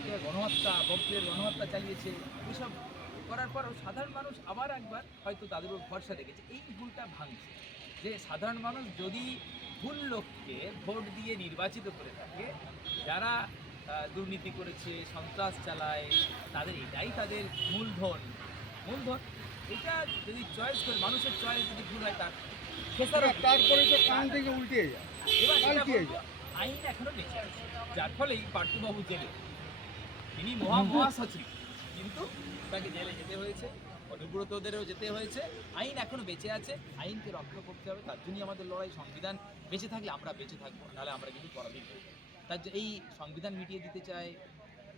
একটা গণহত্যা, বব্বের গণহত্যা চালিয়েছে, এসব করার পরও সাধারণ মানুষ আবার একবার হয়তো তাদের উপর ভরসা রেখেছে। এই ভুলটা ভাঙছে যে সাধারণ মানুষ যদি ভুল লোককে ভোট দিয়ে নির্বাচিত করে থাকে, যারা দুর্নীতি করেছে, সন্ত্রাস চালায়, এটাই তাদের মূলধন। এটা যদি চয়েস করে, মানুষের চয়েস যদি ভুল হয়, তার খেসারত তারপরে তো কান থেকে উল্টে যায়। এবার সেটা পাল্টিয়ে বলবো, আইন এখনো বেঁচে আছে, যার ফলেই পার্থবাবু জেলে। তিনি মহাসচিব, কিন্তু তাকে জেলে যেতে হয়েছে, অনুব্রতদেরও যেতে হয়েছে। আইন এখনো বেঁচে আছে, আইনকে রক্ষা করতে হবে, তার জন্যই আমাদের লড়াই। সংবিধান বেঁচে থাকলে আমরা বেঁচে থাকবো, নাহলে আমরা কিন্তু পরাধীন হয়ে যাবো। এই সংবিধান মিটিয়ে দিতে চায়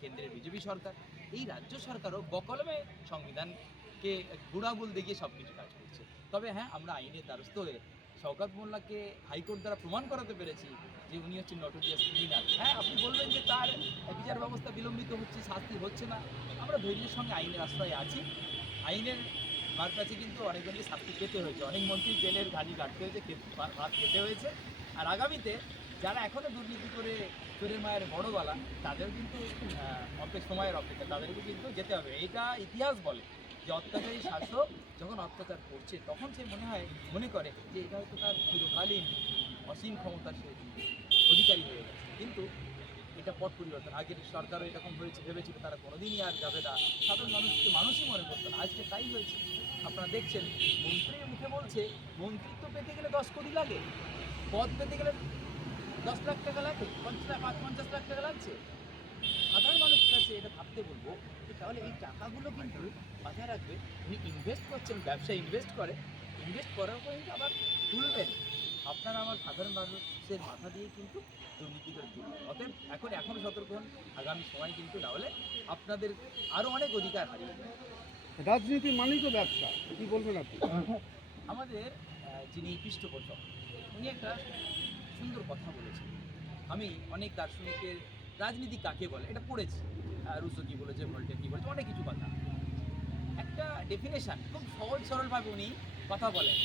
কেন্দ্রের বিজেপি সরকার, এই রাজ্য সরকারও বকলমে সংবিধানকে বুড়াবুল দেখিয়ে সব কিছু কাজ করছে। তবে হ্যাঁ, আমরা আইনের দ্বারস্থ হয়ে শওকত মোল্লাকে হাইকোর্ট দ্বারা প্রমাণ করাতে পেরেছি যে উনি হচ্ছেন নটোরিয়াস ক্রিমিনাল। হ্যাঁ, আপনি বলবেন যে তার বিচার ব্যবস্থা বিলম্বিত হচ্ছে, শাস্তি হচ্ছে না। আমরা ধৈর্যের সঙ্গে আইনের আশ্রয়ে আছি। আইনের মার কাছে কিন্তু অনেকজনকে শাস্তি পেতে হয়েছে, অনেক মন্ত্রী জেলের ঘানি কাটতে হয়েছে, ভাত খেতে হয়েছে। আর আগামীতে যারা এখনও দুর্নীতি করে চোরের মায়ের বড় গলা, তাদের কিন্তু সময়ের অপেক্ষা, তাদেরকে কিন্তু যেতে হবে। এইটা ইতিহাস বলে যে অত্যাচারী শাসক যখন অত্যাচার করছে, তখন সে মনে করে যে এটা হয়তো তার চিরকালীন অসীম ক্ষমতার সে অধিকারী হয়ে গেছে। কিন্তু এটা পট পরিবর্তন। আগের সরকারও এরকম হয়েছে, ভেবেছিল তারা কোনোদিনই আর যাবে না, সাধারণ মানুষকে মানুষই মনে করতো না। আজকে তাই হয়েছে। আপনারা দেখছেন, মন্ত্রীর মুখে বলছে মন্ত্রিত্ব পেতে গেলে 10 কোটি লাগে, পদ পেতে গেলে 10 লাখ টাকা লাগে, 50 লাখ টাকা লাগছে। সাধারণ মানুষের কাছে এটা ভাবতে বলবো যে তাহলে এই টাকাগুলো কিন্তু মাথায় রাখবে, উনি ইনভেস্ট করছেন, ব্যবসায় ইনভেস্ট করার পরে কিন্তু আবার তুলবেন। আপনারা আমার সাধারণ মানুষের মাথা দিয়ে কিন্তু দুর্নীতি করে তুলবেন। অতএব এখনও সতর্ক হন, আগামী সময় কিন্তু না হলে আপনাদের আরও অনেক অধিকার হারিয়ে যাবে। রাজনীতি মানেই তো ব্যবসা, কি বলবেন আপনি? আমাদের যিনি পৃষ্ঠপোষক, উনি একটা সুন্দর কথা বলেছেন। আমি অনেক দার্শনিকের রাজনীতি কাকে বলে এটা পড়েছি, রুসো কী বলেছে, ভল্টের কী বলেছে, অনেক কিছু কথা। একটা ডেফিনেশান খুব সহজ সরলভাবে উনি কথা বলেন।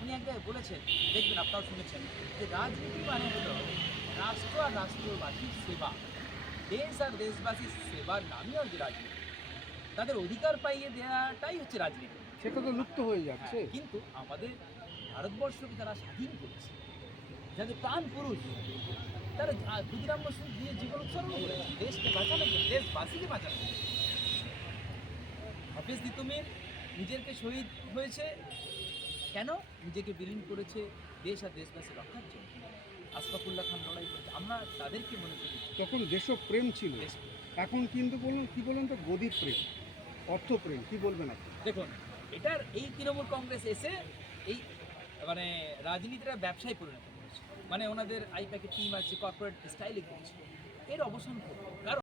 উনি এক জায়গায় বলেছেন, দেখবেন আপনারাও শুনেছেন, যে রাজনীতি মানে হলো রাষ্ট্র আর রাষ্ট্রবাসীর সেবা, দেশ আর দেশবাসীর সেবার নামই হচ্ছে রাজনীতি। তাদের অধিকার পাইয়ে দেওয়াটাই হচ্ছে রাজনীতি। সেটা তো লুপ্ত হয়ে যাচ্ছে। হ্যাঁ, কিন্তু আমাদের ভারতবর্ষকে যারা স্বাধীন করেছে, যাদের প্রাণ পুরুষ, তারা ক্ষুদিরাম বসু দিয়ে জীবন উৎসর্গ করেছে দেশকে বাঁচানো, দেশবাসীকে বাঁচানো। হাফিজ তিতুমির নিজেকে শহীদ হয়েছে কেন? নিজেকে বিলীন করেছে দেশ আর দেশবাসী রক্ষার জন্য। আশফাকুল্লাহ খান লড়াই করেছে, আমরা তাদেরকে মনে করি তখন দেশপ্রেম ছিল, দেশপ্রেম। এখন কিন্তু বলেন তো গদি প্রেম, অর্থপ্রেম, কি বলবেন আপনি? দেখুন, এটার এই তৃণমূল কংগ্রেস এসে এই মানে রাজনীতিটা ব্যবসায় পরিণত করেছে, মানে ওনাদের আইপ্যাকের টিম আছে, কর্পোরেট স্টাইলে করছে। এর অবসান করবে, কারণ